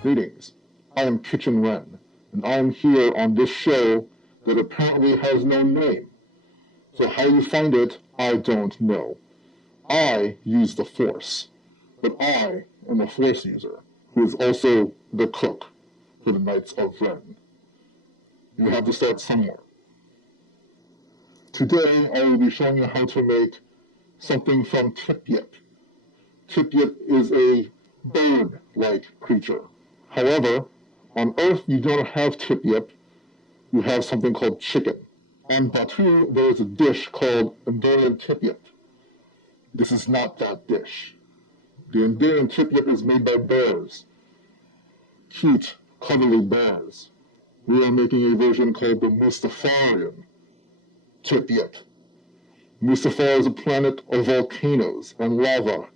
Greetings, I am Kitchen Ren, and I am here on this show that apparently has no name. So how you find it, I don't know. I use the Force, but I am a Force user, who is also the cook for the Knights of Ren. You have to start somewhere. Today, I will be showing you how to make something from Tip Yip. Tip Yip is a bird-like creature. However, on Earth you don't have Tip Yip, you have something called chicken. On Batu, there is a dish called Iberian Tip Yip. This is not that dish. The Iberian Tip Yip is made by bears. Cute, cuddly bears. We are making a version called the Mustafarian Tip Yip. Mustafar is a planet of volcanoes and lava.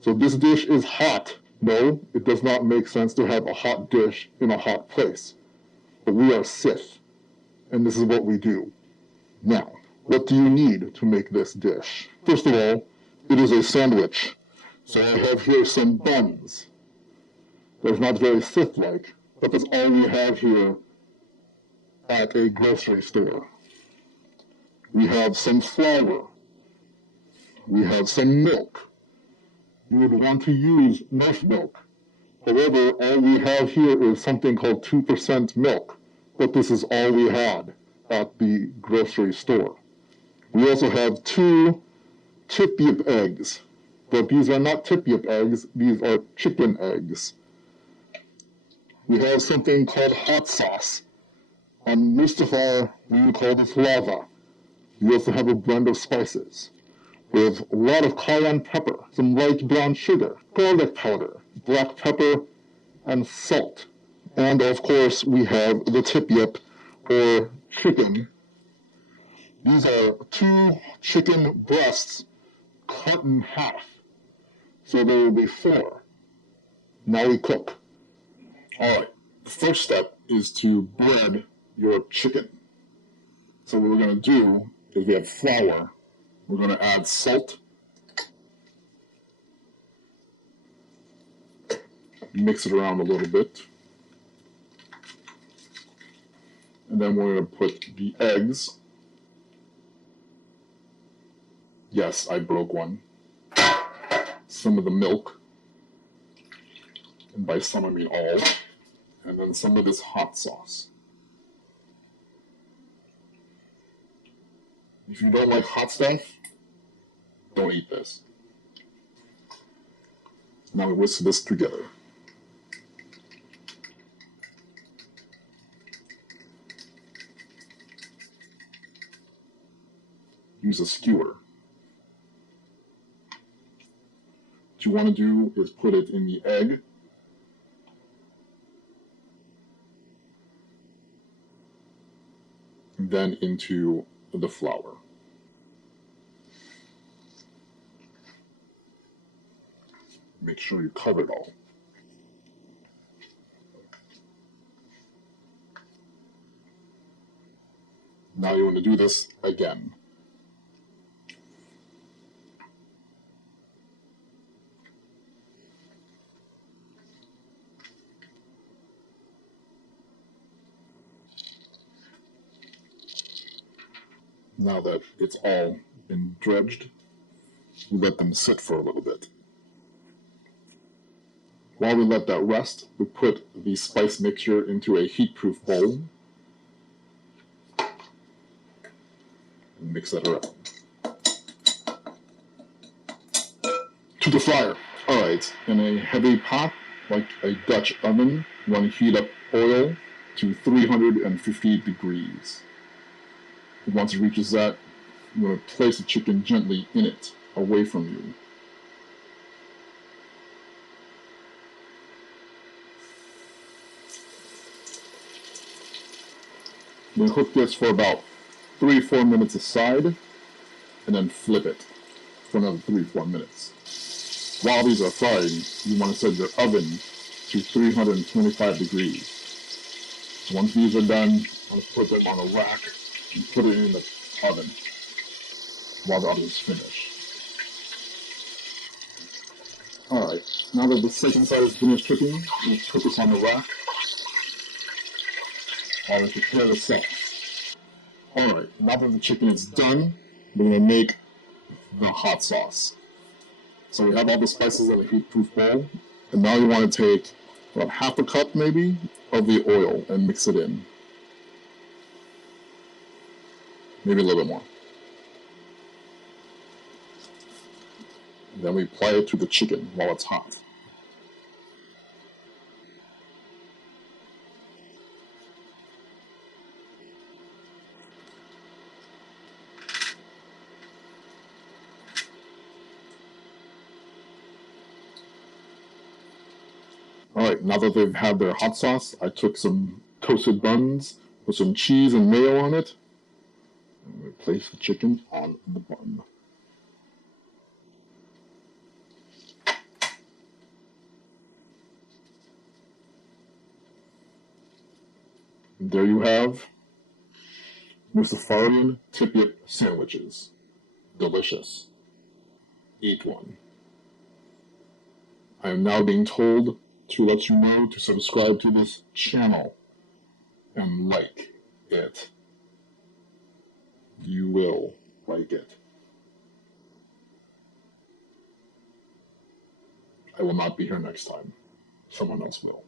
So this dish is hot. No, it does not make sense to have a hot dish in a hot place. But we are Sith, and this is what we do. Now, what do you need to make this dish? First of all, it is a sandwich. So I have here some buns. That's not very Sith-like, but that's all we have here at a grocery store. We have some flour. We have some milk. You would want to use nurse milk. However, all we have here is something called 2% milk, but this is all we had at the grocery store. We also have 2 Tip Yip eggs, but these are not Tip Yip eggs, these are chicken eggs. We have something called hot sauce. On Mustafar, we would call this lava. We also have a blend of spices. We have a lot of cayenne pepper, some light brown sugar, garlic powder, black pepper, and salt. And of course, we have the Tip Yip, or chicken. These are 2 chicken breasts cut in half. So there will be 4. Now we cook. Alright, the first step is to bread your chicken. So what we're going to do is we have flour. We're going to add salt, mix it around a little bit, and then we're going to put the eggs. Yes, I broke one. Some of the milk, and by some I mean all, and then some of this hot sauce. If you don't like hot stuff, don't eat this. Now we whisk this together. Use a skewer. What you want to do is put it in the egg. And then into the flour. Make sure you cover it all. Now you want to do this again. Now that it's all been dredged, we let them sit for a little bit. While we let that rest, we put the spice mixture into a heat-proof bowl and mix that around. To the fryer. Alright, in a heavy pot, like a Dutch oven, you want to heat up oil to 350 degrees. Once it reaches that, you want to place the chicken gently in it, away from you. We cook this for about 3-4 minutes aside, and then flip it for another 3-4 minutes. While these are frying, you want to set your oven to 325 degrees. So once these are done, you want to put them on a rack and put it in the oven while the oven is finished. Alright, Now that the second side is finished cooking, we put this on the rack while we prepare the sauce. Alright, now that the chicken is done, we're going to make the hot sauce. So we have all the spices in a heat-proof bowl, and now you want to take about half a cup maybe of the oil and mix it in. Maybe a little bit more. Then we apply it to the chicken while it's hot. Alright, now that they've had their hot sauce, I took some toasted buns with some cheese and mayo on it, and we place the chicken on the bun. And there you have Mustafarian Tip Yip sandwiches. Delicious. Eat one. I am now being told to let you know to subscribe to this channel and like it. You will like it. I will not be here next time. Someone else will.